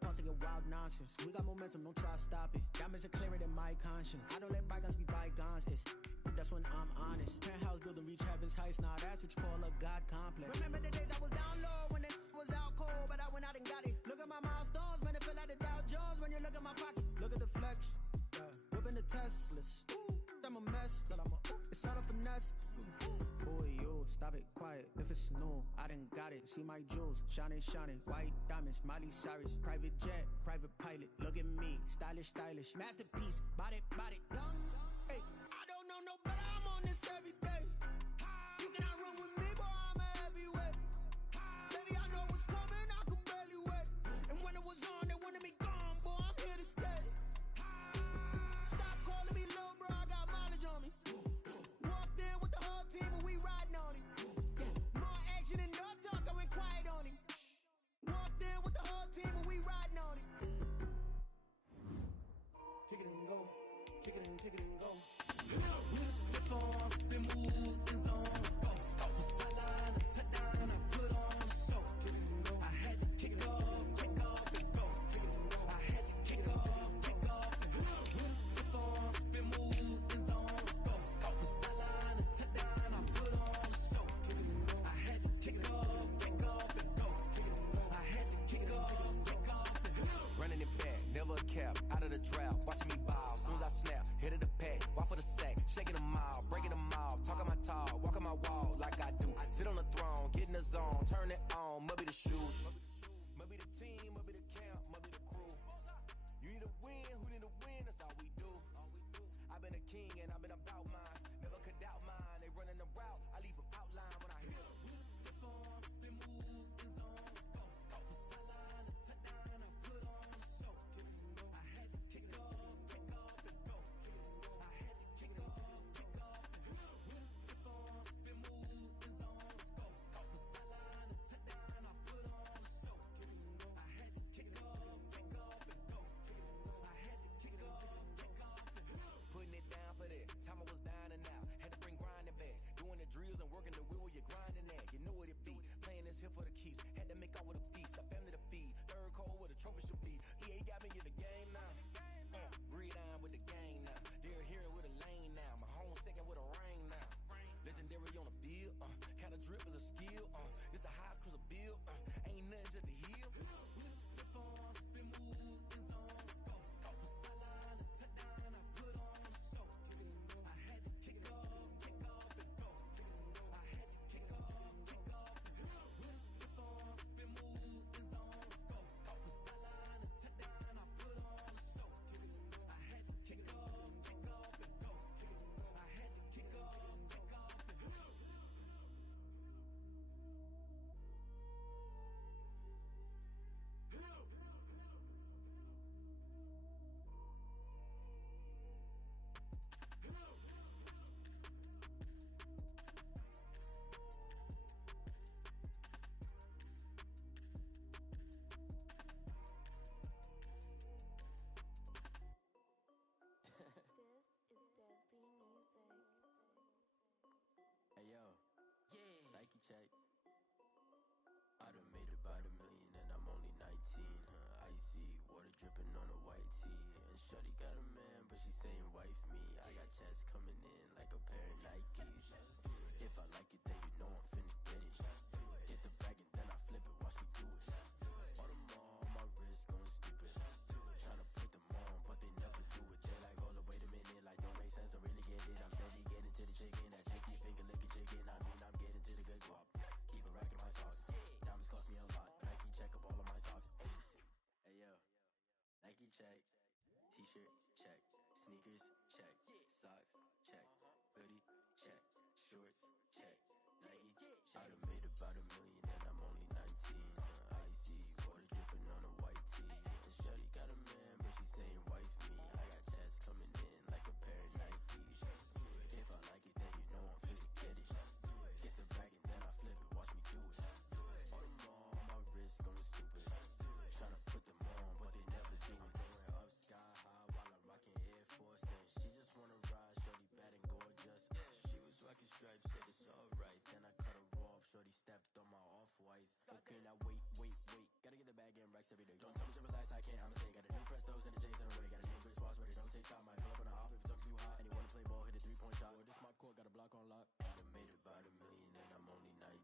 Tossing your wild nonsense. We got momentum, don't try to stop it. Diamonds are clearer than my conscience. I don't let bygones be bygones. That's when I'm honest. Penthouse building, reach heaven's heights. Nah, that's what you call a God complex. Remember the days I was down low when it was out cold, but I went out and got it. Look at my milestones, man, it feel like the Dow Jones when you look at my pocket. Look at the flex, yeah. Whipping the Teslas. I'm a mess, but it's all a finesse. Boy, you stop it, quiet. If it's new, I done got it. See my jewels, shining, white diamonds, Miley Cyrus, private jet, private pilot. Look at me, stylish, masterpiece, body, young. Hey, I don't know no better. I'm on this every day. You cannot run with me, boy. I'm a heavyweight. Baby, I know what's coming. I could barely wait. And when it was on, they wanted me gone, boy. I'm here to stay. Kick it and go, kick it and go. With a step on, spin move in zone, go. From sideline to touchdown, I put on a show. I had to kick off and go. I had to kick off and go. With a step on, spin move in zone, go. From sideline to touchdown, I put on a show. I had to kick off and go. I had to kick off and go. Running it back, never a cap, out of the drought. Watching me ball, soon as I snap, hit of the pack, walk for the sack, shaking them all, breaking them all, talking my talk, walking my wall like I do. Sit on the throne, get in the zone, turn it on, must be the shoes, must be the team, must be the camp, must be the crew. You need a win, who need a win? That's all we do. I've been a king and I've been about mine, never could doubt mine. They running the route, I leave them outline when I hit them. Step on, spin move, in zone, go. From sideline to touchdown, I put on a show. I had to kick off and go. I had to kick off and go. With a step on, spin move, in zone, go. From sideline to touchdown, I put on a show. I had to kick off and go. I had to kick off and go. Putting it down for that, time I was down and out. Had to bring grinding back, doing the drills and working the wheel where you're grinding at. You know what it be, playing this here for the keeps. Had to make out with a feast, a family to feed. Third cold where the trophy should be. EA got me in the game now. Read on with the game now. They're here with a lane now. My home second with a ring now. Legendary on the field, kind of drip is a skill. It's the highest cruiser bill, ain't nothing just to heal. Step on, spin move, in zone, go. From sideline to touchdown, I put on a show. I had to kick off and go. I had to kick off and go. Step on, spin move, in zone, go. From sideline to touchdown, I put on a show. I had to kick off and go. I had to kick off and go. This is Dev B Music. Hey yo, yeah, Nike check. I done made about $1 million and I'm only 19, Icy, water dripping on a white tee. And shorty got a man, but she saying wife me. I got checks coming in like a pair of Nikes. If I like it, then you know I'm finna get it. Get the bag and then I flip it, watch me do it. All them on my wrist going stupid. Tryna put them on, but they never do it. They like, hold up, wait a minute, like don't make sense, don't really get it. I'm steady getting to the chicken, that tasty finger licking chicken. I mean, I'm getting to the good guap. Keep it racking my sauce. Diamonds cost me a lot. Nike check up all of my socks. Hey yo, Nike check. T-shirt check. Sneakers check. Socks check. Hoodie check. Shorts check. Nike check. I done made about $1 million and I'm only 19. Icy, water dripping on a white tee. And shorty got a man, but she saying wife me. I got checks coming in like a pair of Nikes. If I like it, then you know I'm finna get it. Get the bag and then I flip it, watch me do it. All them on my wrist going stupid. Tryna put them on, but they never do it. Going up sky high while I'm rocking Air Force. And she just wanna ride, shorty bad and gorgeous. She was rocking stripes, said it's alright. Then I cut her off, shorty stepped on my off-whites. Okay, now wait. Gotta get the bag in right bikes every day. Don't tell me to relax, I can't, I'ma say. Got a new Prestos and a Jason away. Got a new Chris Boss, ready, don't take time. Might pull up on a hop if it's talking too hot. And he wanna play ball, hit a 3-point shot. Or this my court, got a block on lock. I done made it by the million and I'm only 19.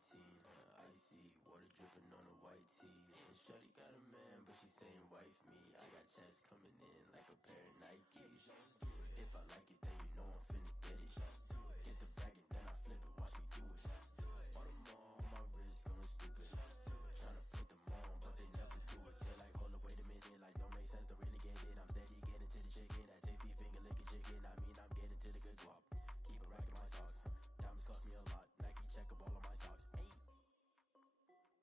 Icy, water dripping on a white tee. And shorty got a man, but she saying wife me. I got checks coming in like a pair of Nikes. If I like it, then you know I'm finna get it. Hit the bag and then I flip it, watch me do it. All them all on my wrist, going stupid. Tryna put them on, but they never do it. They're like, hold up, wait a minute, like don't make sense to really get it. I'm steady getting to the chicken, that tasty finger licking chicken. I mean, I'm getting to the good guap. Keep it racking my socks. Diamonds cost me a lot. Nike check up all of my stocks. Hey,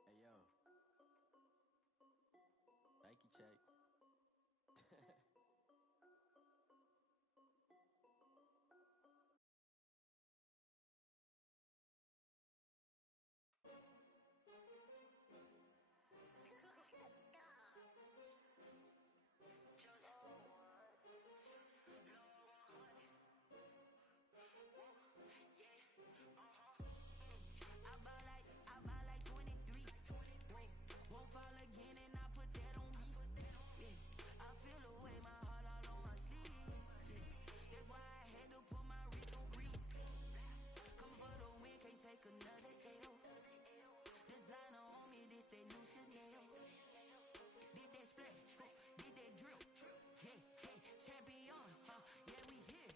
hey yo, Nike check. I buy like 23. Won't fall again and I put that on me. Yeah, I feel the way, my heart all on my sleeve. Yeah, that's why I had to put my wrist on freeze. Come for the win, can't take another L. Designer on me, this that new Chanel. Did that splash, did that drip. Yeah, yeah, champion, yeah, we here.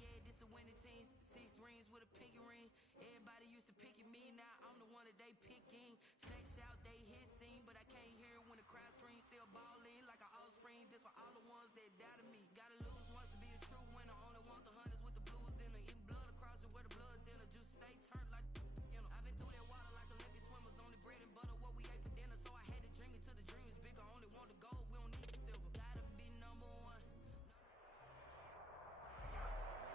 Yeah, this the winning teams. 6 rings with a pinky ring. Everybody used to pick at me, now I'm the one that they picking. Snakes out, they hit scene, but I can't hear it when the crowd screams. Still balling like an offspring. This for all the ones that doubted me. Gotta lose once to be a true winner. Only want the hunters with the blues in it. Eating blood across it where the blood thinner. Juice stay turned like, you know. I've been through that water like Olympic swimmers. Only bread and butter what we ate for dinner. So I had to dream it till the dream is bigger. Only want the gold, we don't need the silver. Gotta be number one.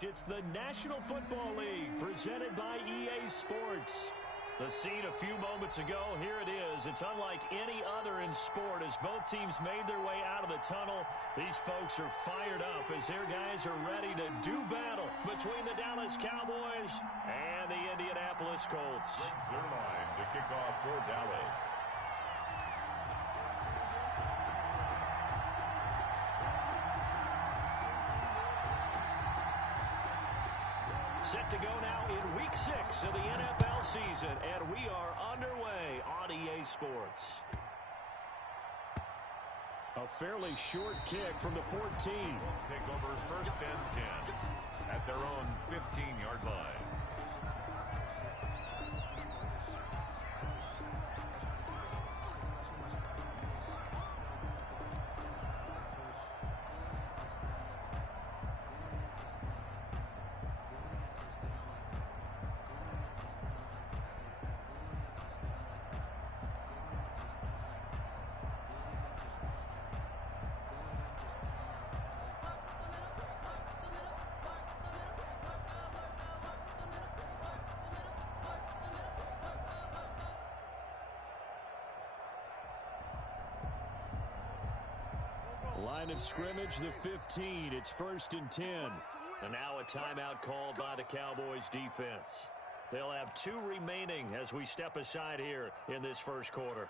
It's the National Football League presented by EA Sports. The scene a few moments ago, here it is. It's unlike any other in sport as both teams made their way out of the tunnel. These folks are fired up as their guys are ready to do battle between the Dallas Cowboys and the Indianapolis Colts. Zerline to kick off for Dallas. Set to go now in Week 6 of the NFL season, and we are underway on EA Sports. A fairly short kick from the 14. Let's take over 1st and 10 at their own 15-yard line. Line of scrimmage, the 15. It's 1st and 10. And now a timeout called by the Cowboys defense. They'll have 2 remaining as we step aside here in this first quarter.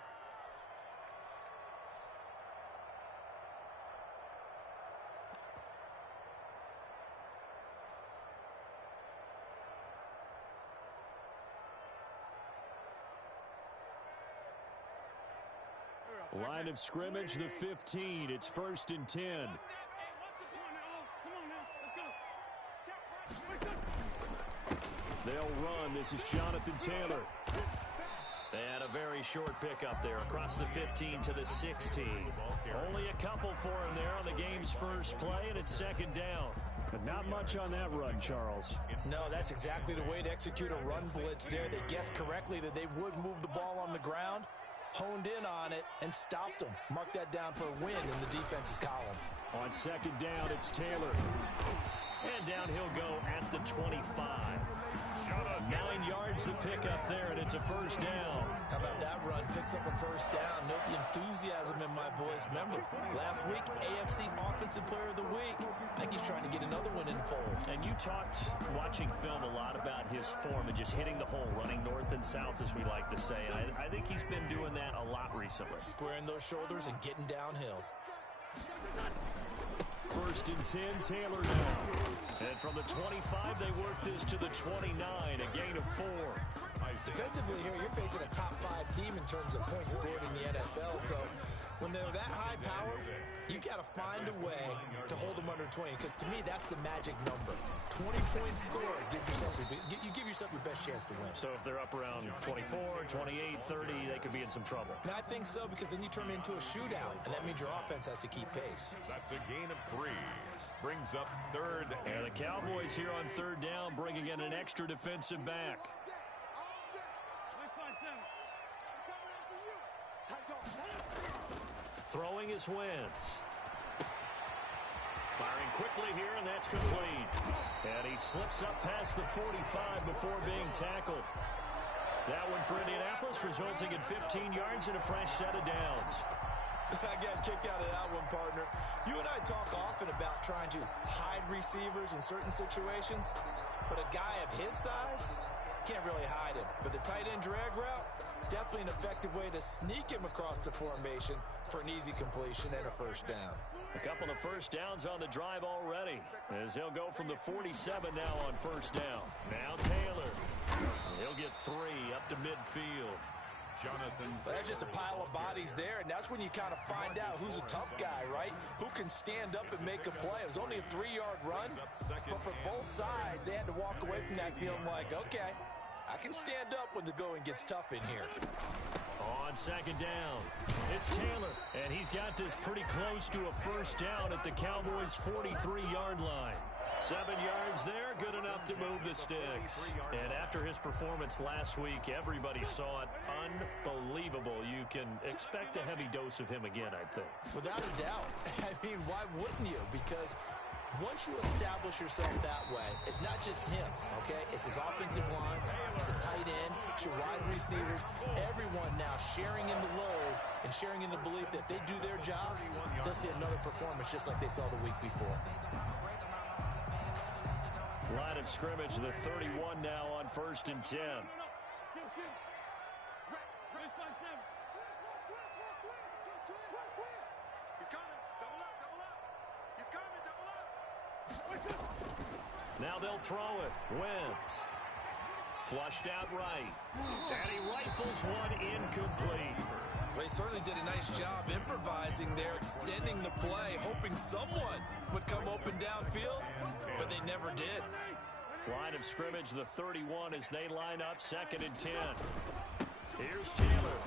Line of scrimmage, the 15. It's 1st and 10. They'll run. This is Jonathan Taylor. They had a very short pickup there across the 15 to the 16. Only a couple for him there on the game's first play, and it's 2nd down. But not much on that run, Charles. No, that's exactly the way to execute a run blitz there. They guessed correctly that they would move the ball on the ground, honed in on it, and stopped them. Mark that down for a win in the defense's column. On 2nd down, it's Taylor. And down he'll go at the 25. Jonathan 9 yards to pick up there, and it's a first down. How about that run? Picks up a first down. Note the enthusiasm in my voice. Remember, last week, AFC Offensive Player of the Week. I think he's trying to get another one in the fold. And you talked, watching film, a lot about his form and just hitting the hole, running north and south, as we like to say. And I think he's been doing that a lot recently. Squaring those shoulders and getting downhill. First and 10, Taylor now. And from the 25, they work this to the 29, a gain of 4. Defensively here, you're facing a top 5 team in terms of points scored in the NFL. So when they're that high power, you got to find a way to hold them under 20. Because to me, that's the magic number. 20 points scored. You give yourself your best chance to win. So if they're up around 24, 28, 30, they could be in some trouble. And I think so, because then you turn it into a shootout, and that means your offense has to keep pace. That's a gain of 3. Brings up third. And the Cowboys here on third down, bringing in an extra defensive back. Throwing is Wentz. Firing quickly here, and that's complete. And he slips up past the 45 before being tackled. That one for Indianapolis, resulting in 15 yards and a fresh set of downs. I got kicked out of that one, partner. You and I talk often about trying to hide receivers in certain situations, but a guy of his size can't really hide him. But the tight end drag route, definitely an effective way to sneak him across the formation for an easy completion and a first down. A couple of first downs on the drive already, as he'll go from the 47 now on first down. Now Taylor. He'll get 3 up to midfield. There's just a pile of bodies there, and that's when you kind of find out who's a tough guy, right? Who can stand up and make a play. It was only a 3-yard run, but for both sides, they had to walk away from that feeling like, okay, I can stand up when the going gets tough in here. On second down, it's Taylor, and he's got this pretty close to a first down at the Cowboys' 43-yard line. 7 yards there, good enough to move the sticks. And after his performance last week, everybody saw it. Unbelievable. You can expect a heavy dose of him again, I think. Without a doubt. I mean, why wouldn't you? Because once you establish yourself that way, it's not just him, okay? It's his offensive line, it's the tight end, it's your wide receivers, everyone now sharing in the load and sharing in the belief that if they do their job, they'll see another performance just like they saw the week before. Line of scrimmage, the 31 now on first and 10. Now they'll throw it. Wentz. Flushed out right. And he rifles one incomplete. Well, he certainly did a nice job improvising there, extending the play, hoping someone would come open downfield, but they never did. Line of scrimmage, the 31 as they line up, second and 10. Here's Taylor.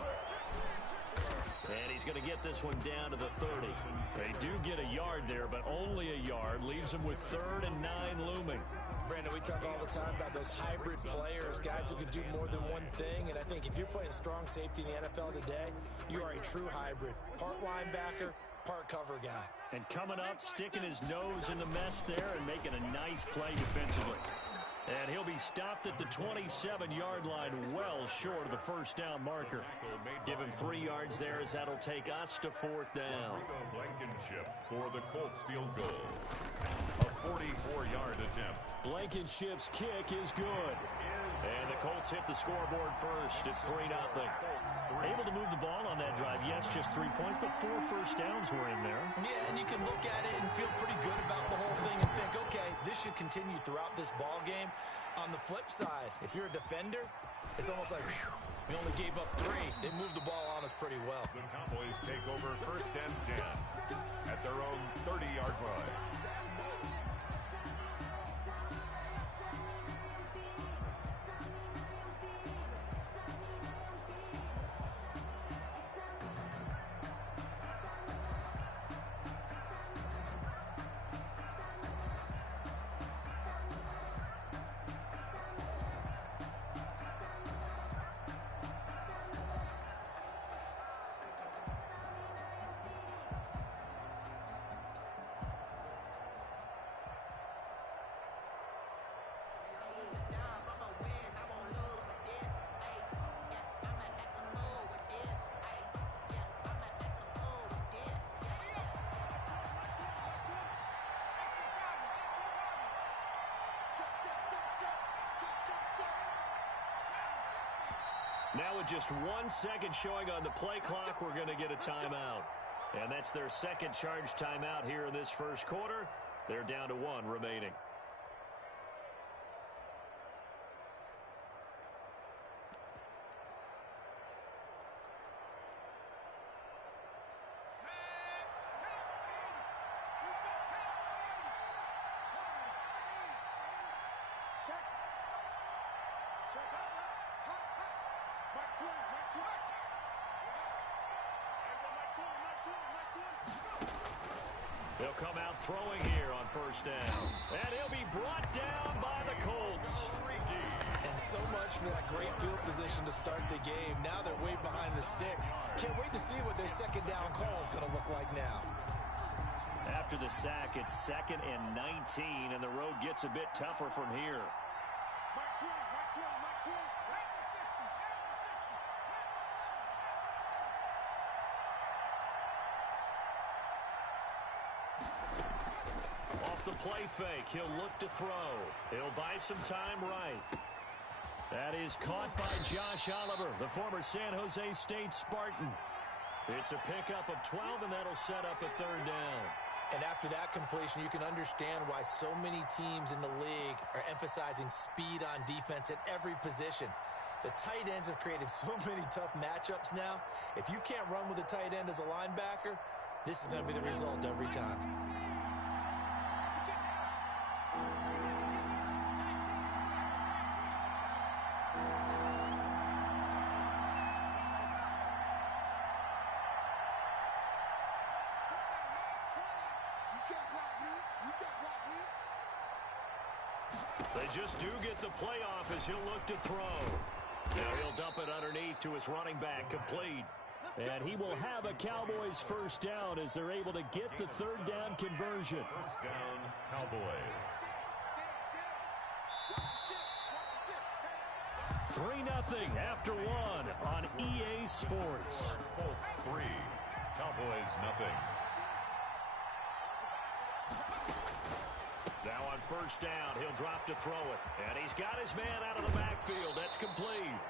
And he's going to get this one down to the 30. They do get a yard there, but only a yard. Leaves them with 3rd and 9 looming. Brandon, we talk all the time about those hybrid players, guys who can do more than one thing. And I think if you're playing strong safety in the NFL today, you are a true hybrid. Part linebacker, part cover guy. And coming up, sticking his nose in the mess there and making a nice play defensively. And he'll be stopped at the 27-yard line, well short of the first down marker. Give him 3 yards there, as that'll take us to 4th down. Blankenship for the Colts field goal. A 44-yard attempt. Blankenship's kick is good. And the Colts hit the scoreboard first. It's 3-0. Able to move the ball on that drive. Yes, just 3 points, but 4 first downs were in there. Yeah, and you can look at it and feel pretty good about the whole thing and think, okay, this should continue throughout this ball game. On the flip side, if you're a defender, it's almost like, whew, we only gave up 3. They moved the ball on us pretty well. The Cowboys take over first and 10 at their own 30-yard line. Now with just 1 second showing on the play clock, we're going to get a timeout. And that's their second charge timeout here in this first quarter. They're down to 1 remaining. He'll come out throwing here on first down. And he'll be brought down by the Colts. And so much for that great field position to start the game. Now they're way behind the sticks. Can't wait to see what their second down call is going to look like now. After the sack, it's 2nd and 19, and the road gets a bit tougher from here. Off the play fake, he'll look to throw. He'll buy some time right. That is caught by Josh Oliver, the former San Jose State Spartan. It's a pickup of 12, and that'll set up a 3rd down. And after that completion, you can understand why so many teams in the league are emphasizing speed on defense at every position. The tight ends have created so many tough matchups now. If you can't run with a tight end as a linebacker, this is going to be the result every time. They just do get the playoff as he'll look to throw. Now he'll dump it underneath to his running back, complete. And he will have a Cowboys first down as they're able to get the 3rd down conversion. First down, Cowboys. 3-0 after 1 on EA Sports. Colts 3, Cowboys 0. Now on first down, he'll drop to throw it. And he's got his man out of the backfield. That's complete.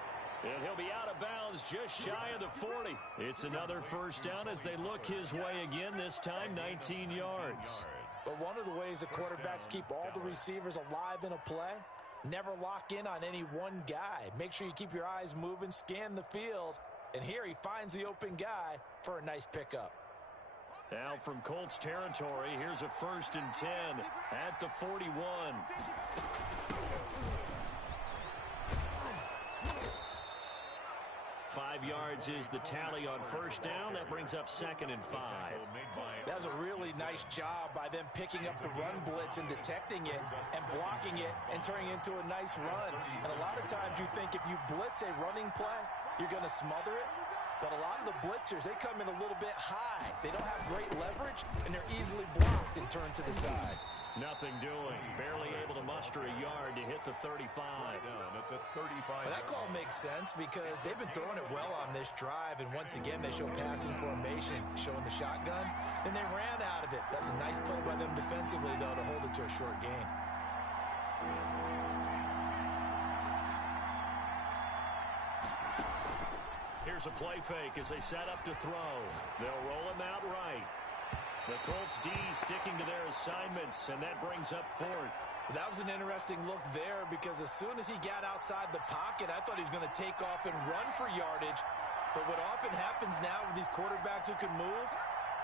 And he'll be out of bounds just shy of the 40. It's another first down as they look his way again, this time 19 yards. But one of the ways the quarterbacks keep all the receivers alive in a play, never lock in on any one guy. Make sure you keep your eyes moving, scan the field. And here he finds the open guy for a nice pickup. Now from Colts territory, here's a 1st and 10 at the 41. Five yards is the tally on first down. That brings up 2nd and 5. That was a really nice job by them picking up the run blitz and detecting it and blocking it and turning it into a nice run. And a lot of times you think if you blitz a running play, you're going to smother it. But a lot of the blitzers, they come in a little bit high. They don't have great leverage, and they're easily blocked and turned to the side. Nothing doing. Barely able to muster a yard to hit the 35. Down at the 35. Well, that call makes sense because they've been throwing it well on this drive, and once again they show passing formation, showing the shotgun. Then they ran out of it. That's a nice play by them defensively, though, to hold it to a short game. Here's a play fake as they set up to throw. They'll roll him out right. The Colts D sticking to their assignments, and that brings up 4th. That was an interesting look there because as soon as he got outside the pocket, I thought he was going to take off and run for yardage. But what often happens now with these quarterbacks who can move,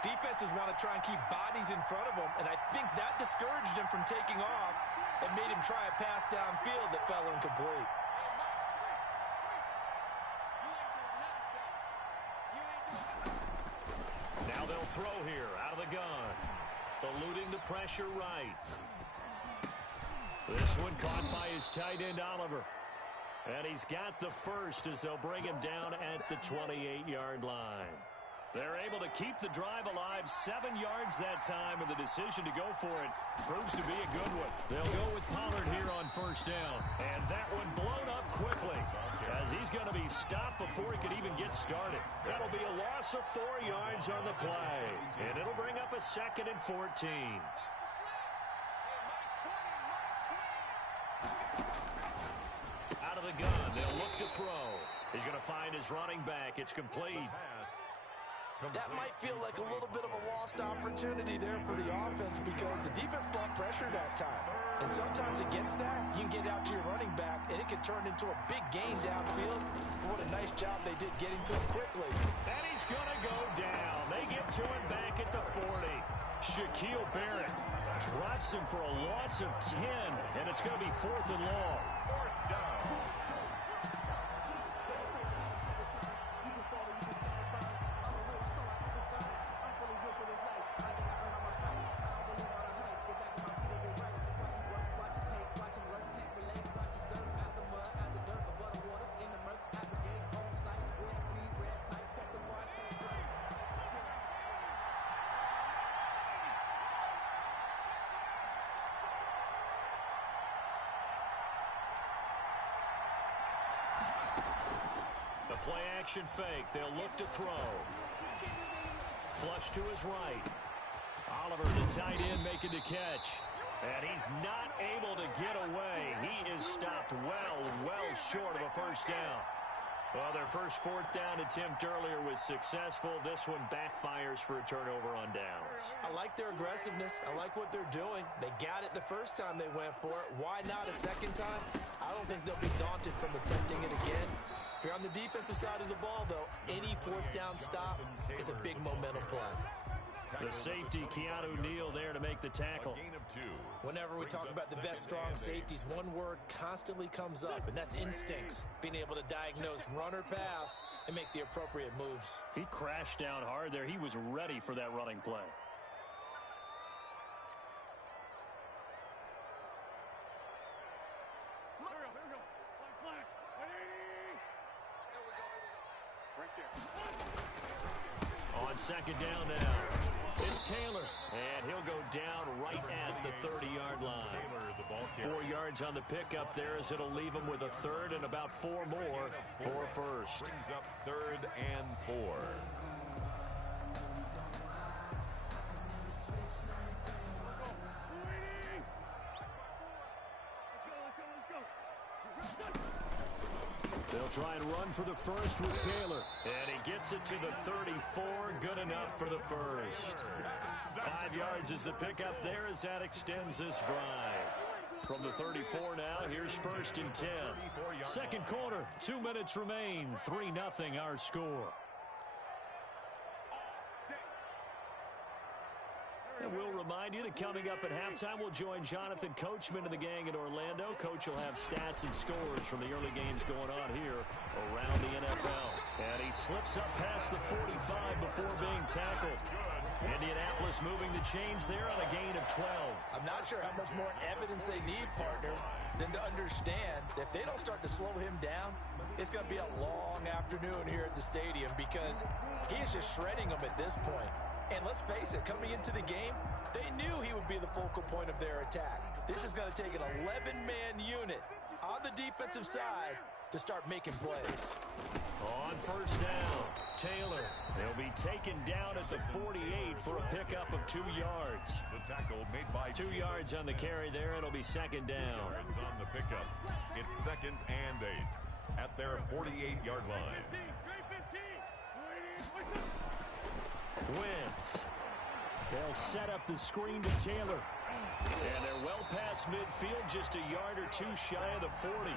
defenses want to try and keep bodies in front of them, and I think that discouraged him from taking off and made him try a pass downfield that fell incomplete. Now they'll throw here out of the gun. Eluding the pressure right. This one caught by his tight end, Oliver. And he's got the first as they'll bring him down at the 28-yard line. They're able to keep the drive alive, 7 yards that time, and the decision to go for it proves to be a good one. They'll go with Pollard here on first down. And that one blown up quickly as he's going to be stopped before he could even get started. That'll be a loss of 4 yards on the play. And it'll bring up a 2nd and 14. Out of the gun, they'll look to throw. He's going to find his running back. It's complete. That might feel like a little bit of a lost opportunity there for the offense because the defense brought pressure that time. And sometimes against that, you can get out to your running back, and it can turn into a big gain downfield. What a nice job they did getting to him quickly. And he's going to go down. They get to him back at the 40. Shaquille Barrett drops him for a loss of 10, and it's going to be 4th and long. 4th down. Play-action fake. They'll look to throw. Flush to his right. Oliver, the tight end, making the catch. And he's not able to get away. He is stopped well short of a first down. Well, their first 4th down attempt earlier was successful. This one backfires for a turnover on downs. I like their aggressiveness. I like what they're doing. They got it the first time they went for it. Why not a second time? I don't think they'll be daunted from attempting it again. If you're on the defensive side of the ball, though, any 4th down stop is a big momentum play. The safety, Keanu Neal, there to make the tackle. Whenever we talk about the best strong safeties, one word constantly comes up, and that's instincts. Being able to diagnose run or pass and make the appropriate moves. He crashed down hard there. He was ready for that running play. On second down now, it's Taylor, and he'll go down right at the 30-yard line. 4 yards on the pickup there as it'll leave him with a 3rd and about 4 more for first. Brings up 3rd and 4. They'll try and run for the first with Taylor. And he gets it to the 34. Good enough for the first. 5 yards is the pickup there as that extends this drive. From the 34 now, here's 1st and 10. Second quarter, 2 minutes remain. 3-0 our score. And we'll remind you that coming up at halftime, we'll join Jonathan Coachman and the gang in Orlando. Coach will have stats and scores from the early games going on here around the NFL. And he slips up past the 45 before being tackled. Indianapolis moving the chains there on a gain of 12. I'm not sure how much more evidence they need, partner, than to understand that if they don't start to slow him down, it's going to be a long afternoon here at the stadium because he is just shredding them at this point. And let's face it, coming into the game, they knew he would be the focal point of their attack. This is going to take an 11-man unit on the defensive side to start making plays. On first down, Taylor. He'll be taken down at the 48 for a pickup of 2 yards. The tackle made by 2 yards on the carry there. It'll be second down. Yards on the pickup. It's 2nd and 8 at their 48-yard line. Wentz. They'll set up the screen to Taylor. And they're well past midfield, just a yard or 2 shy of the 40.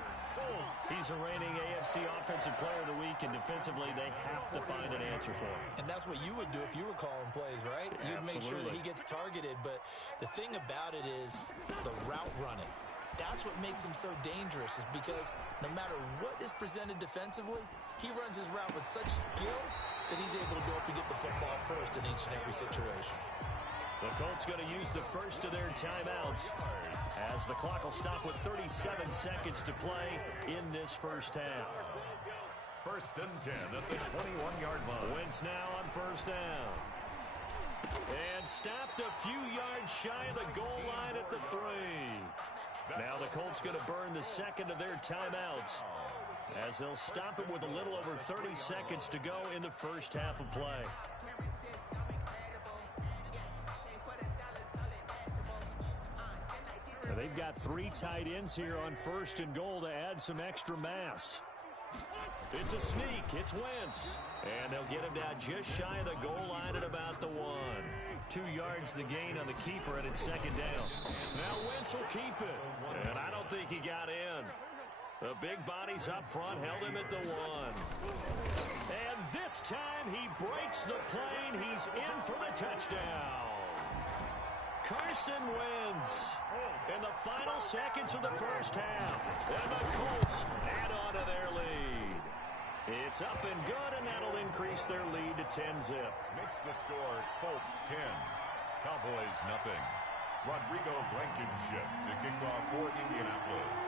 He's a reigning AFC Offensive Player of the Week, and defensively they have to find an answer for him. And that's what you would do if you were calling plays, right? You'd make sure that he gets targeted. But the thing about it is the route running. That's what makes him so dangerous, is because no matter what is presented defensively, he runs his route with such skill that he's able to go up and get the football first in each and every situation. The Colts going to use the first of their timeouts as the clock will stop with 37 seconds to play in this first half. 1st and 10 at the 21-yard line. Wentz now on first down. And stopped a few yards shy of the goal line at the 3. Now the Colts going to burn the second of their timeouts as they'll stop him with a little over 30 seconds to go in the first half of play. Now they've got 3 tight ends here on 1st and goal to add some extra mass. It's a sneak. It's Wentz. And they'll get him down just shy of the goal line at about the 1. 2 yards the gain on the keeper, and it's second down. Now Wentz will keep it. And I don't think he got in. The big bodies up front held him at the 1. And this time he breaks the plane. He's in for the touchdown. Carson Wentz in the final seconds of the first half. And the Colts add on to their lead. It's up and good, and that'll increase their lead to 10-zip. Makes the score Colts 10, Cowboys nothing. Rodrigo Blankenship to kick off for Indianapolis.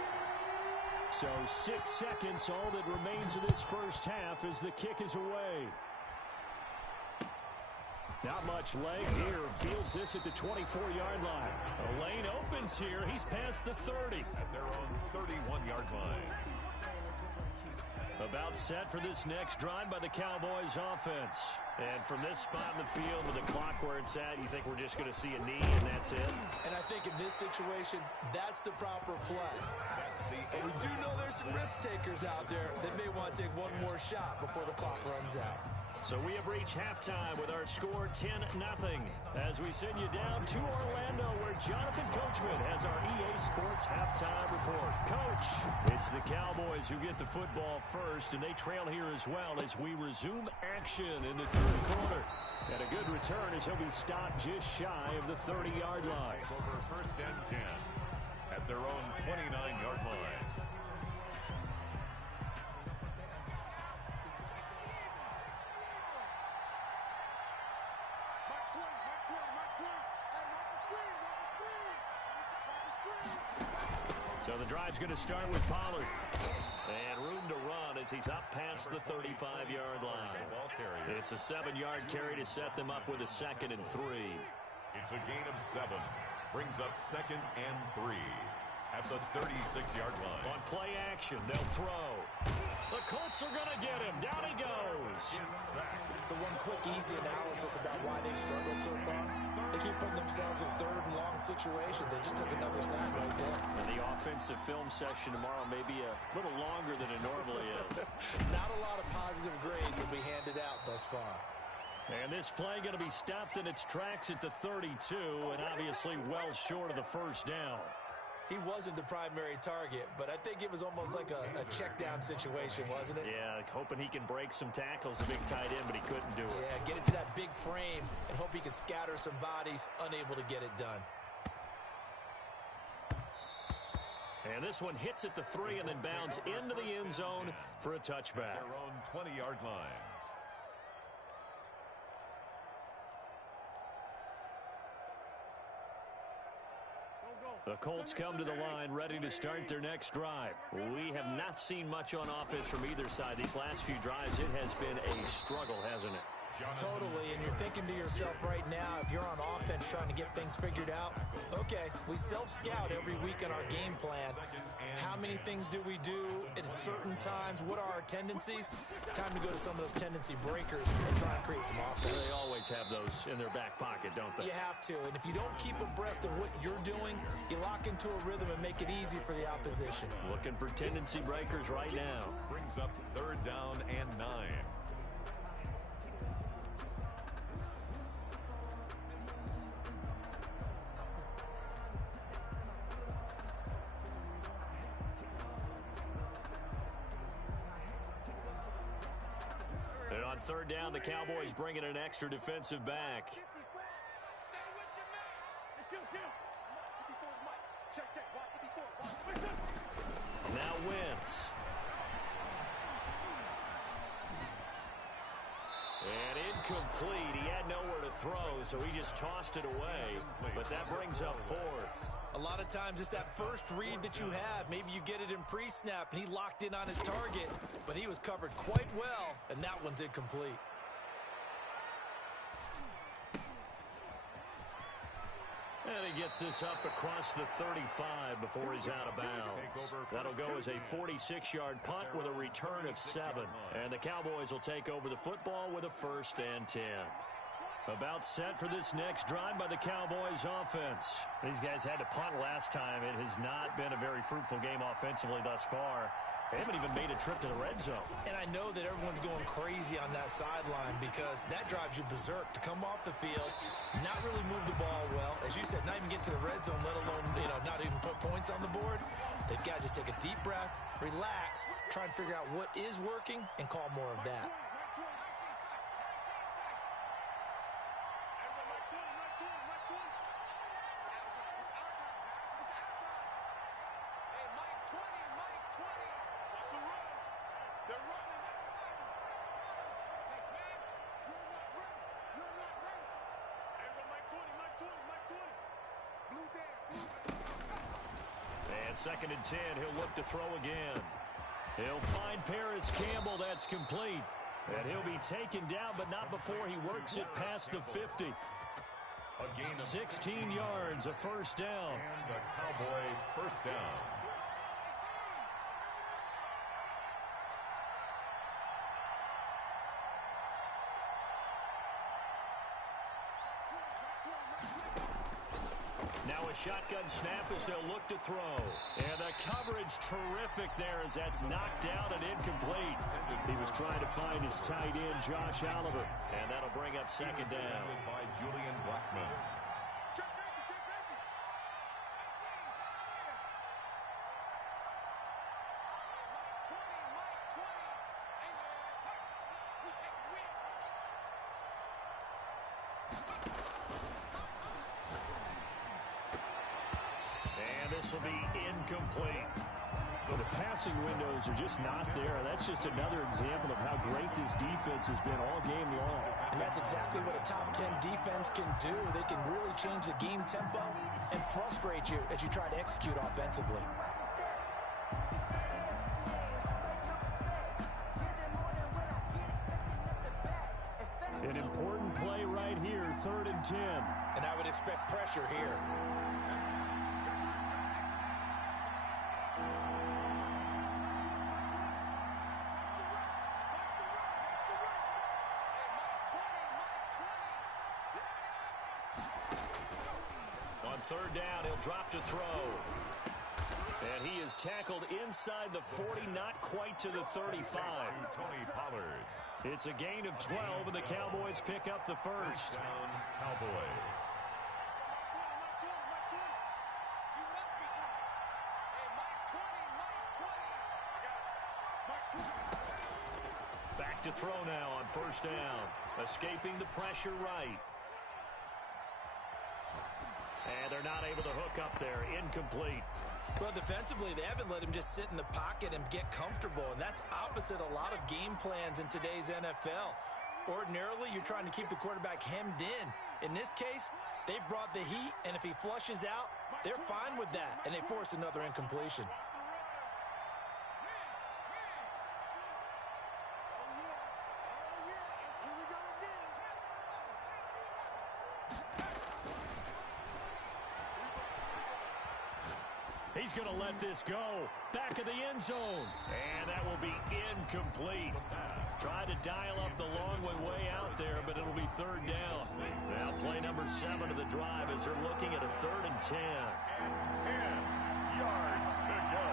So 6 seconds, all that remains of this first half as the kick is away. Not much leg here. Fields this at the 24-yard line. A lane opens here. He's past the 30. At their own 31-yard line. About set for this next drive by the Cowboys offense. And from this spot in the field with the clock where it's at, you think we're just going to see a knee and that's it? And I think in this situation, that's the proper play. But we do know there's some risk takers out there that may want to take one more shot before the clock runs out. So we have reached halftime with our score 10-0 as we send you down to Orlando where Jonathan Coachman has our EA Sports halftime report. Coach, it's the Cowboys who get the football first, and they trail here as well as we resume action in the third quarter. And a good return as he'll be stopped just shy of the 30-yard line. Over first and 10 at their own 29-yard line. So the drive's going to start with Pollard. And room to run as he's up past the 35-yard line. It's a 7-yard carry to set them up with a 2nd and 3. It's a gain of 7. Brings up 2nd and 3 at the 36-yard line. On play action, they'll throw. The Colts are going to get him. Down he goes. So one quick, easy analysis about why they've struggled so far. They keep putting themselves in third and long situations. They just took another sack right there. And the offensive film session tomorrow may be a little longer than it normally is. Not a lot of positive grades will be handed out thus far. And this play going to be stopped in its tracks at the 32, and obviously well short of the first down. He wasn't the primary target, but I think it was almost like a check-down situation, wasn't it? Yeah, hoping he can break some tackles, a big tight end, but he couldn't do it. Yeah, get into that big frame and hope he can scatter some bodies, unable to get it done. And this one hits at the 3 and then bounds into the end zone for a touchback. Their own 20-yard line. The Colts come to the line ready to start their next drive. We have not seen much on offense from either side. These last few drives, it has been a struggle, hasn't it? Totally, and you're thinking to yourself right now, if you're on offense trying to get things figured out, okay, we self-scout every week on our game plan. How many things do we do at certain times? What are our tendencies? Time to go to some of those tendency breakers and try and create some offense. They always have those in their back pocket, don't they? You have to, and if you don't keep abreast of what you're doing, you lock into a rhythm and make it easy for the opposition. Looking for tendency breakers right now. Brings up 3rd down and 9. And on 3rd down, the Cowboys bringing an extra defensive back. Now Wentz. And incomplete. He had nowhere to throw, so he just tossed it away. But that brings up 4th. A lot of times it's that first read that you have. Maybe you get it in pre-snap, and he locked in on his target, but he was covered quite well, and that one's incomplete. And he gets this up across the 35 before he's out of bounds. That'll go as a 46-yard punt with a return of 7. And the Cowboys will take over the football with a 1st and 10. About set for this next drive by the Cowboys offense. These guys had to punt last time. It has not been a very fruitful game offensively thus far. They haven't even made a trip to the red zone. And I know that everyone's going crazy on that sideline because that drives you berserk to come off the field, not really move the ball well. As you said, not even get to the red zone, let alone, not even put points on the board. They've got to just take a deep breath, relax, try and figure out what is working, and call more of that. And 2nd and 10, he'll look to throw again. He'll find Paris Campbell. That's complete. And he'll be taken down, but not before he works it past the 50. 16 yards, a first down. And a Cowboy first down. Now a shotgun snap as they'll look to throw. And the coverage terrific there as that's knocked down and incomplete. He was trying to find his tight end, Josh Oliver. And that'll bring up 2nd down. By Julian Blackman. This will be incomplete. Well, the passing windows are just not there. That's just another example of how great this defense has been all game long. And that's exactly what a top 10 defense can do. They can really change the game tempo and frustrate you as you try to execute offensively. An important play right here, 3rd and 10. And I would expect pressure here. On 3rd down, he'll drop to throw. And he is tackled inside the 40, not quite to the 35. Tony Pollard. It's a gain of 12, and the Cowboys pick up the first. Down, Cowboys. Back to throw now on 1st down. Escaping the pressure right. And they're not able to hook up there. Incomplete. Well, defensively, they haven't let him just sit in the pocket and get comfortable, and that's opposite a lot of game plans in today's NFL. Ordinarily, you're trying to keep the quarterback hemmed in. In this case, they brought the heat, and if he flushes out, they're fine with that, and they force another incompletion. He's going to let this go. Back of the end zone. And that will be incomplete. Tried to dial up the long way out there, but it'll be 3rd down. Now play number 7 of the drive as they're looking at a 3rd and 10. And 10 yards to go.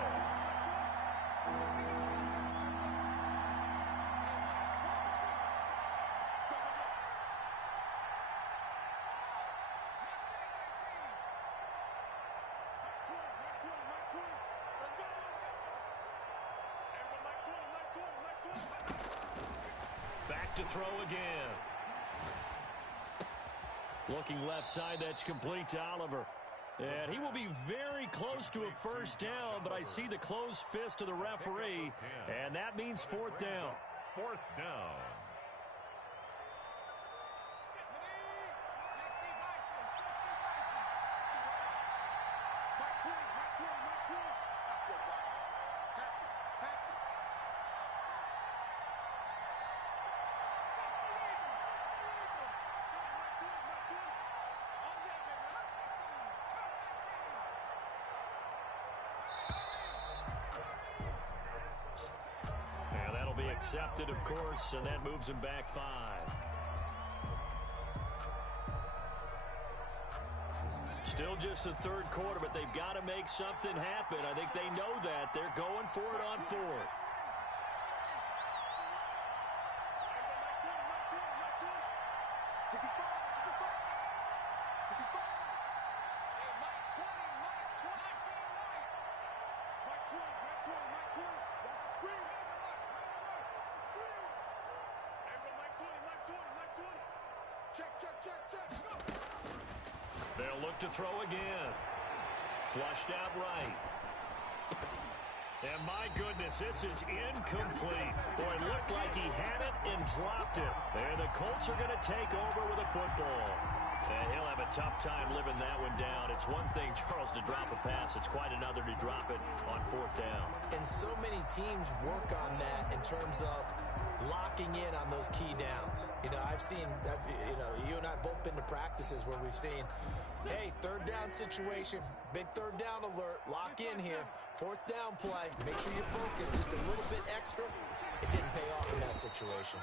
Back to throw again. Looking left side, that's complete to Oliver. And he will be very close to a first down, but I see the closed fist of the referee, and that means 4th down. 4th down. Accepted, of course, and that moves him back 5. Still just the third quarter, but they've got to make something happen. I think they know that. They're going for it on fourth. They'll look to throw again. Flushed out right. And my goodness, this is incomplete. Boy, it looked like he had it and dropped it. And the Colts are going to take over with a football. And he'll have a tough time living that one down. It's one thing, Charles, to drop a pass. It's quite another to drop it on fourth down. And so many teams work on that in terms of locking in on those key downs. I've seen, you and I have both been to practices where we've seen, hey, third down situation, big third down alert, lock in here, fourth down play, make sure you focus just a little bit extra. It didn't pay off in that situation.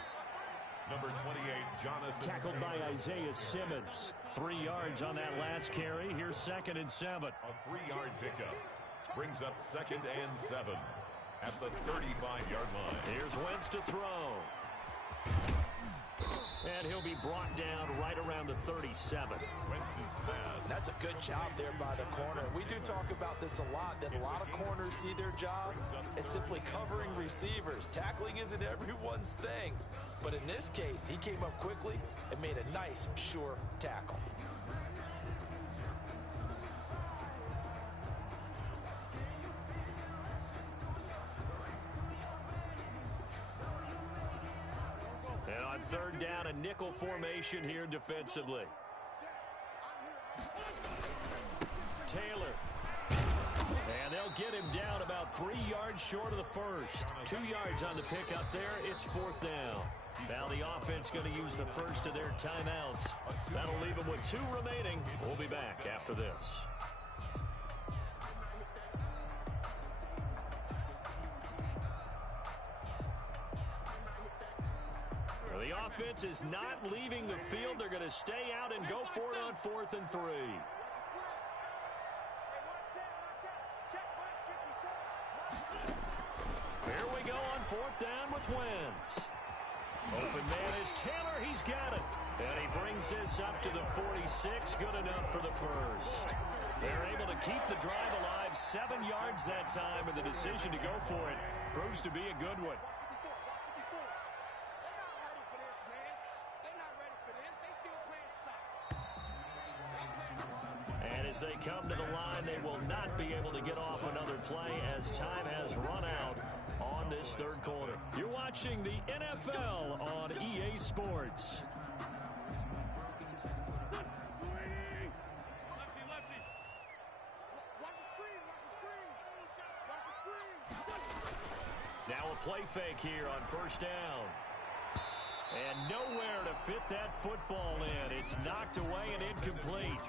Number 28, Jonathan. Tackled by Isaiah Simmons. 3 yards on that last carry. Here's 2nd and 7. A 3-yard pickup brings up 2nd and 7 at the 35-yard line. Here's Wentz to throw. And he'll be brought down right around the 37. Wentz's pass. That's a good job there by the corner. We do talk about this a lot, that a lot of corners see their job as simply covering receivers. Tackling isn't everyone's thing. But in this case, he came up quickly and made a nice, sure tackle. And on third down, a nickel formation here defensively. Taylor. And they'll get him down about 3 yards short of the first. 2 yards on the pickup there. It's fourth down. Now the offense going to use the first of their timeouts. That'll leave them with 2 remaining. We'll be back after this. Well, the offense is not leaving the field. They're going to stay out and go for it on 4th and 3. Here we go on 4th down with Wentz. Open man is Taylor. He's got it. And he brings this up to the 46. Good enough for the first. They're able to keep the drive alive. 7 yards that time, and the decision to go for it proves to be a good one. And as they come to the line, they will not be able to get off another play as time has run out on this third quarter. You're watching the NFL on EA Sports. Now a play fake here on first down. And nowhere to fit that football in. It's knocked away and incomplete.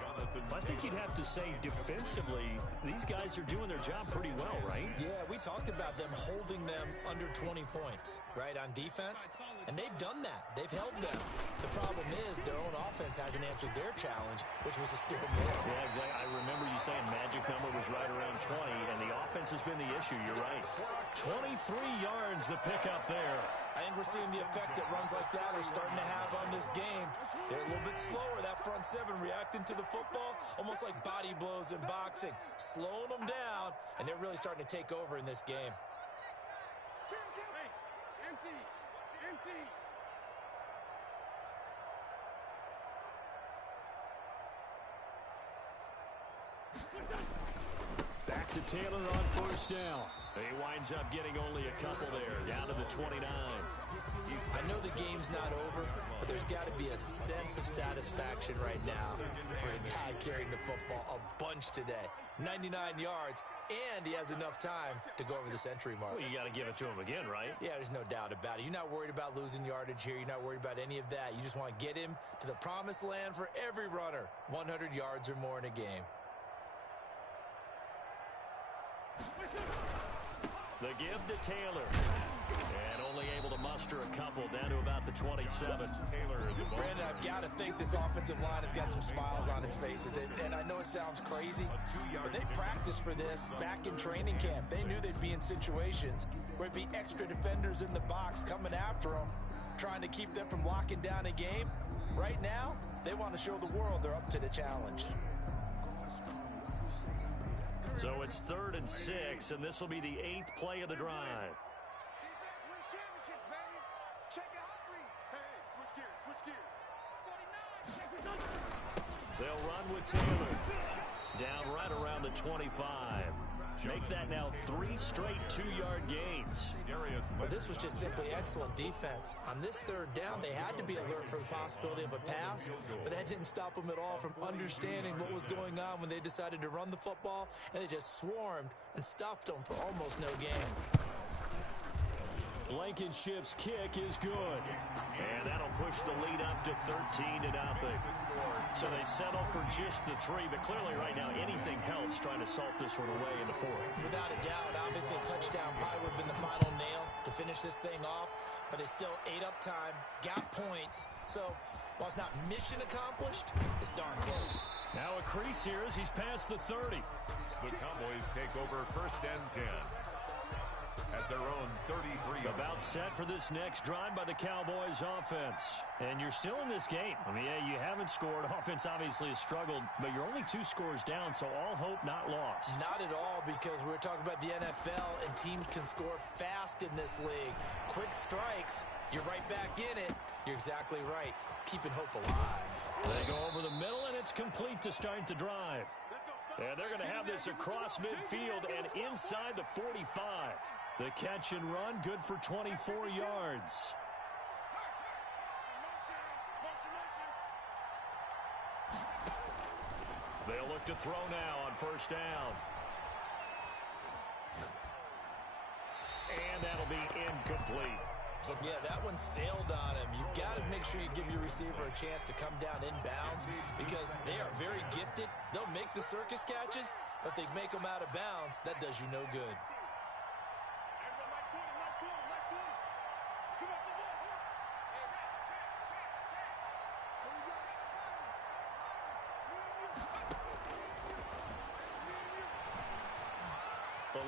I think you'd have to say defensively, these guys are doing their job pretty well, right? Yeah, we talked about them holding them under 20 points, right, on defense. And they've done that. They've held them. The problem is their own offense hasn't answered their challenge, which was to score more. Yeah, exactly. I remember you saying magic number was right around 20, and the offense has been the issue. You're right. 23 yards the pickup there. I think we're seeing the effect that runs like that are starting to have on this game. They're a little bit slower, that front seven, reacting to the football, almost like body blows in boxing, slowing them down, and they're really starting to take over in this game. Back to Taylor on first down. He winds up getting only a couple there, down to the 29. I know the game's not over, but there's got to be a sense of satisfaction right now for the guy carrying the football a bunch today. 99 yards, and he has enough time to go over the century mark. Well, you got to give it to him again, right? Yeah, there's no doubt about it. You're not worried about losing yardage here. You're not worried about any of that. You just want to get him to the promised land for every runner. 100 yards or more in a game. The give to Taylor. And only able to muster a couple down to about the 27. Taylor, Brandon, I've got to think this offensive line has got some smiles on its faces. And I know it sounds crazy, but they practiced for this back in training camp. They knew they'd be in situations where it'd be extra defenders in the box coming after them, trying to keep them from locking down a game. Right now, they want to show the world they're up to the challenge. So it's 3rd and 6, and this will be the 8th play of the drive. They'll run with Taylor. Down right around the 25. Make that now 3 straight 2-yard gains. Well, this was just simply excellent defense. On this 3rd down, they had to be alert for the possibility of a pass, but that didn't stop them at all from understanding what was going on when they decided to run the football, and they just swarmed and stuffed them for almost no gain. Blankenship's kick is good. And that'll push the lead up to 13-0. So they settle for just the 3, but clearly right now anything helps trying to salt this one away in the 4th. Without a doubt, obviously a touchdown probably would have been the final nail to finish this thing off, but it's still 8 up time, got points. So while it's not mission accomplished, it's darn close. Now a crease here as he's past the 30. The Cowboys take over 1st and 10. At their own 33. About set for this next drive by the Cowboys offense. And you're still in this game. I mean, yeah, you haven't scored. Offense obviously has struggled, but you're only 2 scores down, so all hope not lost. Not at all, because we're talking about the NFL, and teams can score fast in this league. Quick strikes, you're right back in it. You're exactly right. Keeping hope alive. They go over the middle, and it's complete to start the drive. And they're going to have this across midfield and inside the 45. The catch and run, good for 24 yards. They'll look to throw now on 1st down. And that'll be incomplete. Yeah, that one sailed on him. You've got to make sure you give your receiver a chance to come down inbounds because they are very gifted. They'll make the circus catches, but if they make them out of bounds, that does you no good.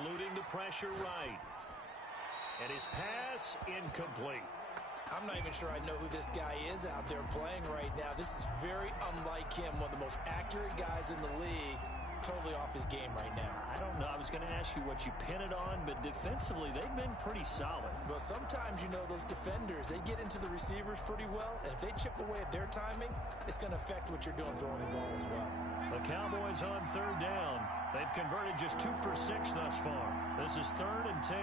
Eluding the pressure right. And his pass incomplete. I'm not even sure I know who this guy is out there playing right now. This is very unlike him, one of the most accurate guys in the league. Totally off his game right now. I don't know. I was going to ask you what you pin it on, but defensively, they've been pretty solid. Well, sometimes, you know, those defenders, they get into the receivers pretty well, and if they chip away at their timing, it's going to affect what you're doing throwing the ball as well. The Cowboys on 3rd down. They've converted just 2 for 6 thus far. This is 3rd and 10.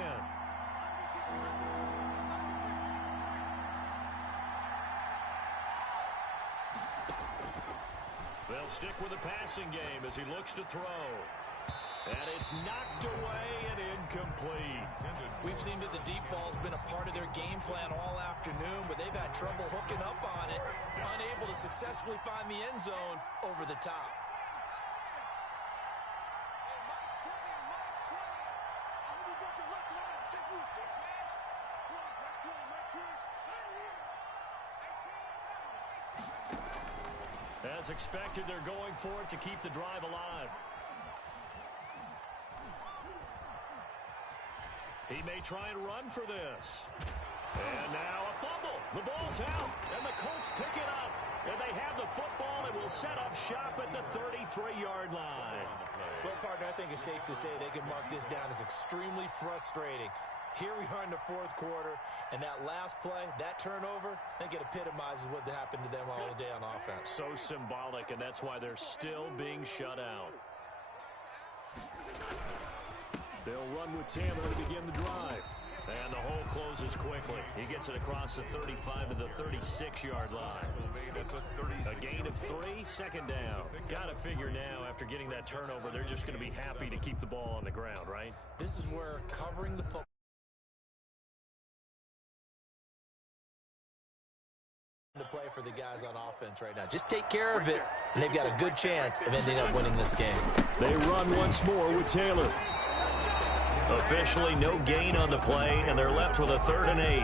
They'll stick with the passing game as he looks to throw. And it's knocked away and incomplete. We've seen that the deep ball's been a part of their game plan all afternoon, but they've had trouble hooking up on it, unable to successfully find the end zone over the top. As expected, they're going for it to keep the drive alive. He may try and run for this. And now a fumble. The ball's out, and the Colts pick it up. And they have the football and will set up shop at the 33-yard line. Well, partner, I think it's safe to say they can mark this down as extremely frustrating. Here we are in the 4th quarter, and that last play, that turnover, I think it epitomizes what happened to them all day on offense. So symbolic, and that's why they're still being shut out. They'll run with Taylor to begin the drive. And the hole closes quickly. He gets it across the 35 to the 36-yard line. A gain of 3, 2nd down. Got to figure now, after getting that turnover, they're just going to be happy to keep the ball on the ground, right? This is where covering the football to play for the guys on offense right now. Just take care of it, and they've got a good chance of ending up winning this game. They run once more with Taylor. Officially no gain on the play, and they're left with a 3rd and 8.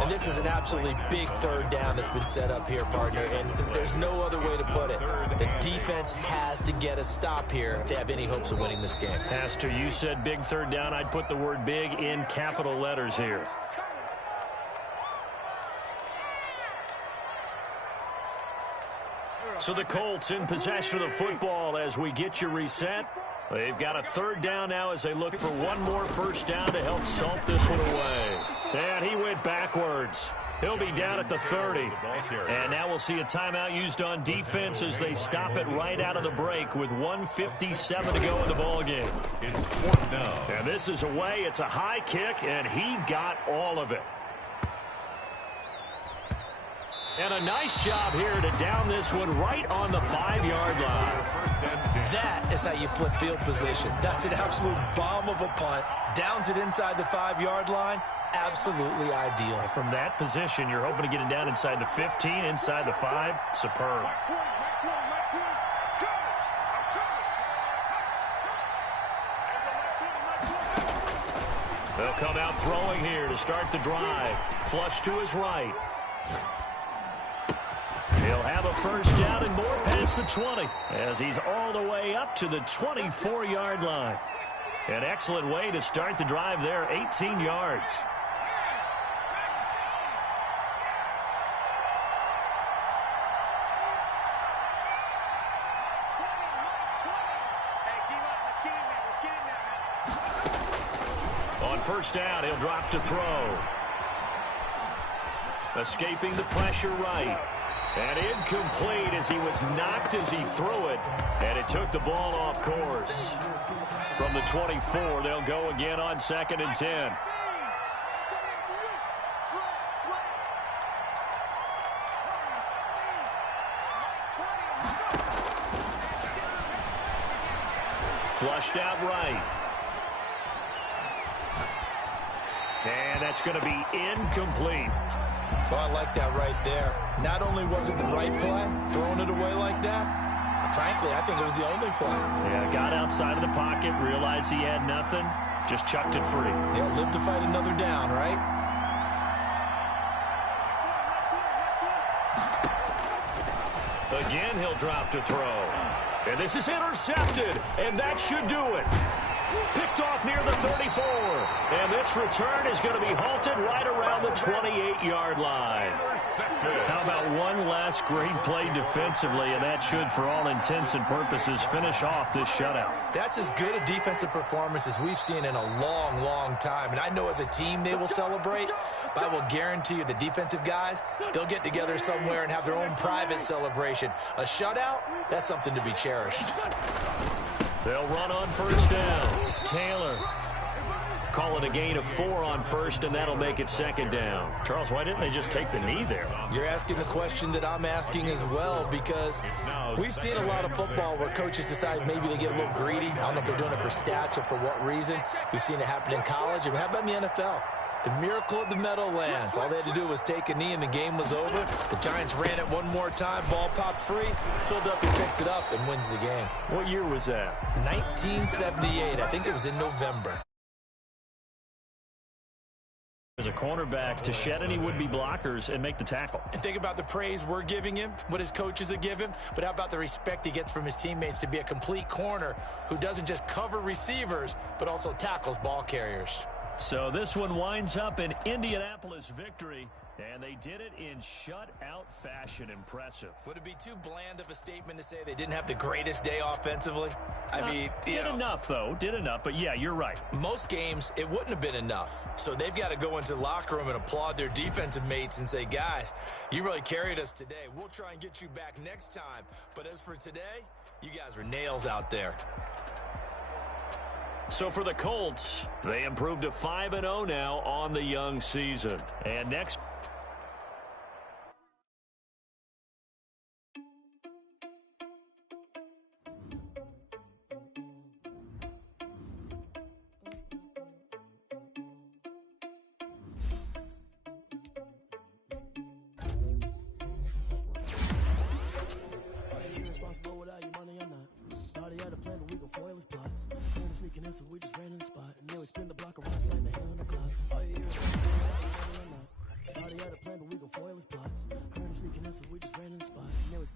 And this is an absolutely big third down that's been set up here, partner, and there's no other way to put it. The defense has to get a stop here if they have any hopes of winning this game. Pastor, you said big third down. I'd put the word big in capital letters here. So the Colts in possession of the football as we get you reset. They've got a third down now as they look for one more first down to help salt this one away. And he went backwards. He'll be down at the 30. And now we'll see a timeout used on defense as they stop it right out of the break with 1:57 to go in the ballgame. It's fourth down. And this is away. It's a high kick, and he got all of it. And a nice job here to down this one right on the 5-yard line. That is how you flip field position. That's an absolute bomb of a punt. Downs it inside the 5-yard line. Absolutely ideal. From that position, you're hoping to get it down inside the 15, inside the 5. Superb. They'll come out throwing here to start the drive. Flush to his right. He'll have a first down and more past the 20 as he's all the way up to the 24-yard line. An excellent way to start the drive there, 18 yards. On first down, he'll drop to throw. Escaping the pressure right. And incomplete as he was knocked as he threw it. And it took the ball off course. From the 24, they'll go again on 2nd and 10. Flushed out right. And that's going to be incomplete. Oh, I like that right there. Not only was it the right play, throwing it away like that, frankly, I think it was the only play. Yeah, got outside of the pocket, realized he had nothing, just chucked it free. Yeah, live to fight another down, right? Again, he'll drop to throw. And this is intercepted, and that should do it. Picked off near the 34. And this return is going to be halted right around the 28-yard line. How about one last great play defensively, and that should, for all intents and purposes, finish off this shutout. That's as good a defensive performance as we've seen in a long, long time. And I know as a team they will celebrate, but I will guarantee you the defensive guys, they'll get together somewhere and have their own private celebration. A shutout, that's something to be cherished. They'll run on first down. Taylor. Call it a gain of 4 on first, and that'll make it 2nd down. Charles, why didn't they just take the knee there? You're asking the question that I'm asking as well, because we've seen a lot of football where coaches decide maybe they get a little greedy. I don't know if they're doing it for stats or for what reason. We've seen it happen in college. And how about in the NFL? The miracle of the Meadowlands. All they had to do was take a knee, and the game was over. The Giants ran it one more time. Ball popped free. Philadelphia picks it up and wins the game. What year was that? 1978. I think it was in November. As a cornerback to shed any would-be blockers and make the tackle. And think about the praise we're giving him, what his coaches have given, but how about the respect he gets from his teammates to be a complete corner who doesn't just cover receivers, but also tackles ball carriers. So this one winds up an Indianapolis victory, and they did it in shutout fashion. Impressive. Would it be too bland of a statement to say they didn't have the greatest day offensively? I mean, did enough, though. Did enough, but yeah, you're right. Most games, it wouldn't have been enough. So they've got to go into the locker room and applaud their defensive mates and say, guys, you really carried us today. We'll try and get you back next time. But as for today, you guys were nails out there. So for the Colts, they improved to 5-0 now on the young season. And next... So we just ran in the spot, and then we spin the block around like the hell in the clock. All you hear is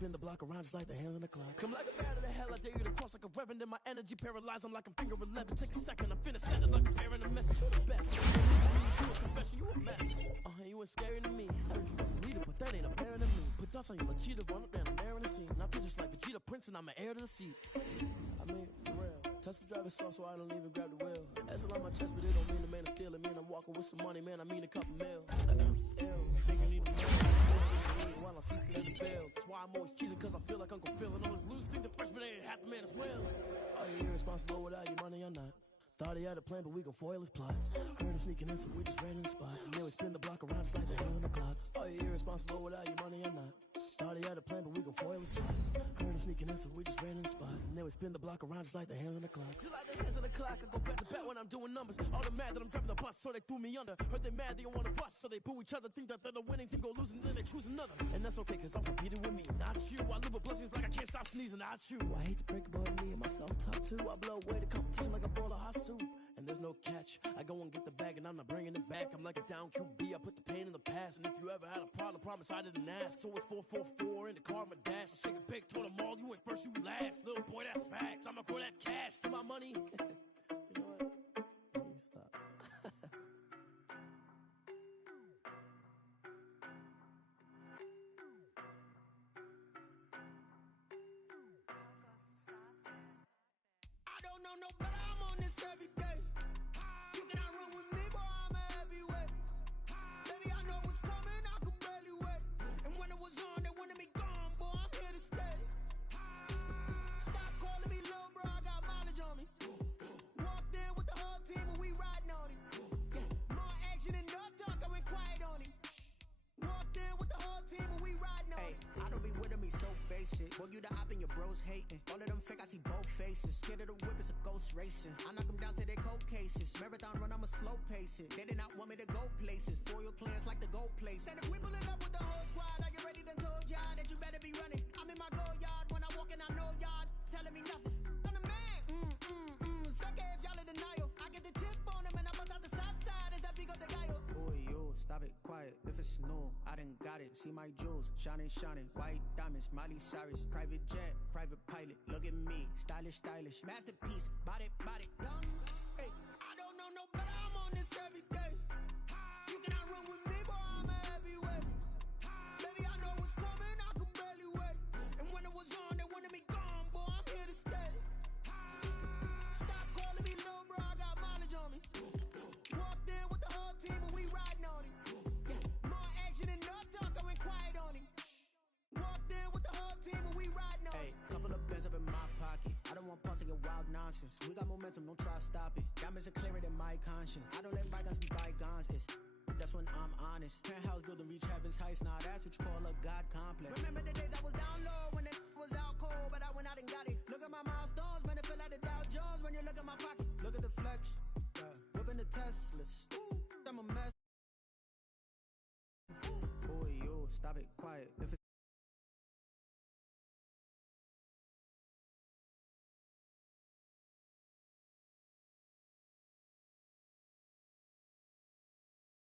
spin the block around just like the hands on the clock. Come like a bat of the hell, I dare you to cross like a reverend. In my energy paralyzed, I'm like I'm finger 11. Take a second, I'm finna send it like I'm bearing a message. You're the best. You a confession, you a mess. You ain't scary to me. I heard you was a leader, but that ain't apparent to me. Put dust on you like cheetah, run up and I'm airing the scene. And I feel just like Vegeta Prince and I'm an heir to the seat. I mean, for real. Touch the driver's soft so I don't even grab the wheel. That's on my chest, but it don't mean the man is stealing. Man, I'm walking with some money, man, I mean a couple mil. Ew, think you need a man. While I'm feasting in the field. That's why I'm always cheesing, cause I feel like Uncle Phil. And all this loose think the freshman ain't half the man as well. Are you irresponsible without your money or not? Thought he had a plan, but we gon' foil his plot. Heard him sneaking in, so we just ran in the spot. And then we spin the block around just like the hands on the clock. Are you irresponsible without your money or not? Thought he had a plan, but we gon' foil his plot. Heard him sneaking in, so we just ran in the spot. And then we spin the block around just like the hands on the clock. Just like the hands on the clock, I go back to back when I'm doing numbers. All the mad that I'm driving the bus, so they threw me under. Heard they mad, they don't wanna bust, so they boo each other. Think that they're the winning team, go losing, then they choose another. And that's okay, cause I'm competing with me, not you. I live with blessings like I can't stop sneezing, not you. I hate to break it, but me and myself top two. I blow away the competition like a bowl of hot soup. And there's no catch. I go and get the bag and I'm not bringing it back. I'm like a down QB, I put the pain in the past. And if you ever had a problem, promise I didn't ask. So it's 4-4-4 in the car, my dash. I shake a big, told them all, you went first, you last. Little boy, that's facts. I'ma grow that cash to my money. You know what? Let me stop. I don't know no better, I'm on this every day. You cannot run with me, boy, I'm a heavyweight. Baby, I know what's coming, I could barely wait. And when it was on, they wanted me gone, boy, I'm here to stay. Stop calling me little bro, I got mileage on me. Walked in with the whole team and we riding on it. More action and no talk, I went quiet on it. Walked in with the whole team and we riding on it. I don't be with me so basic. Boy, you the op and your bros hating. All of them fake, I see both faces. Scared of the whip, it's a ghost racing. I knock them down to their cold cases. Marathon run, I'ma slow pace it. They did not want me to go places. Foil plans like the gold place. And if we pulling up with the whole squad, I get ready to told y'all that you better be running. I'm in my go yard. When I walk in, I know y'all telling me nothing. I'm the man. Suck it if y'all in denial. I get the chip on them and I bust out the south side. Is that big of the guy? Boy, yo, stop it, quiet. If it's new, I done got it. See my jewels, shining, shining. White diamonds, Miley Cyrus. Private jet, private pilot. Look at me, stylish, stylish. Masterpiece, body, body, done. Hey, I don't know no better, I'm on this every day. You cannot run with me, boy, I'm a heavyweight. Baby, I know what's coming, I could barely wait. And when it was on, they wanted me gone, boy, I'm here to stay. Stop calling me little bro, I got mileage on me. Walked in with the whole team and we riding on it. More action and no talk, I went quiet on it. Walked in with the whole team and we riding on it. Hey, couple of bands up in my pocket. I don't want pulse to get wild nonsense. We got momentum, don't try to stop it. Diamonds are clearer than my conscience. I don't let bygones be bygones. That's when I'm honest. Penthouse building reach heaven's heights. Now that's what you call a God complex. Remember the days I was down low when it was out cold, but I went out and got it. Look at my milestones, man, it feel like the Dow Jones when you look at my pocket. Look at the flex, whipping the Teslas. I'm a mess. Boy, yo, stop it, quiet. If